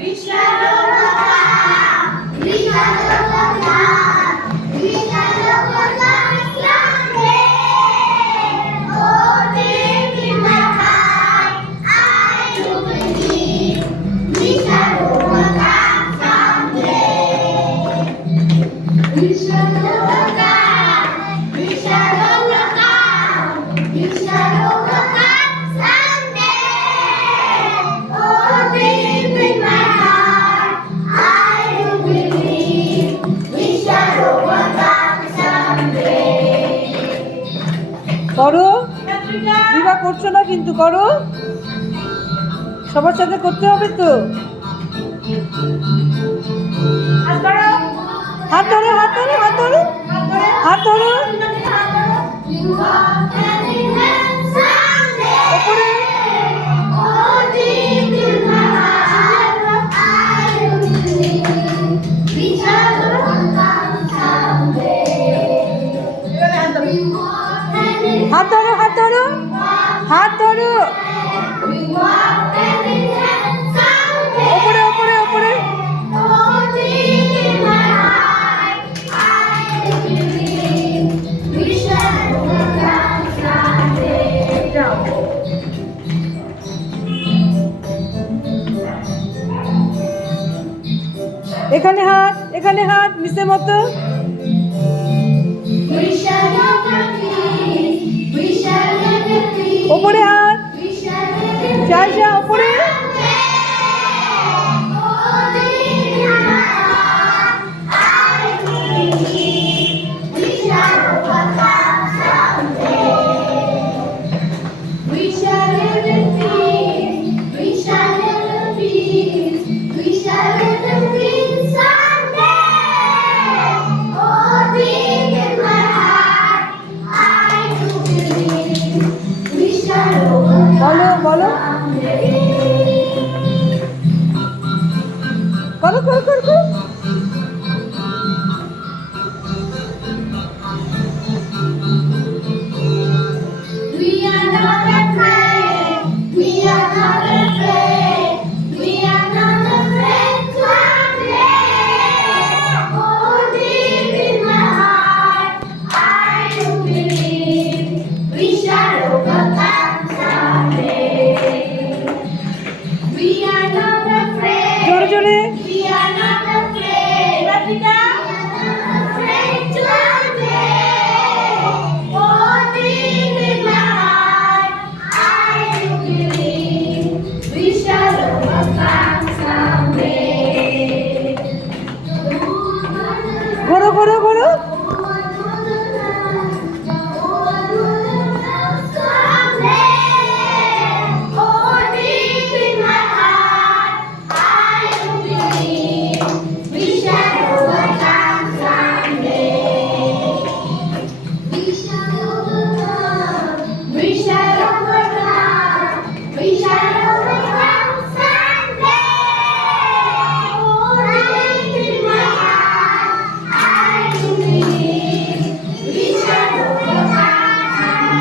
Which land করো, বিবাহ করছ না কিন্তু করো। সবার সাথে করতে হবে তো। হাত ধরো হাত ধরো হাত ধরো এখানে হাত এখানে হাত মিশে মতো। ওপরে হাত। চাই যা ওপরে। বলো বলো। করো করো করো করো। বড় বড়।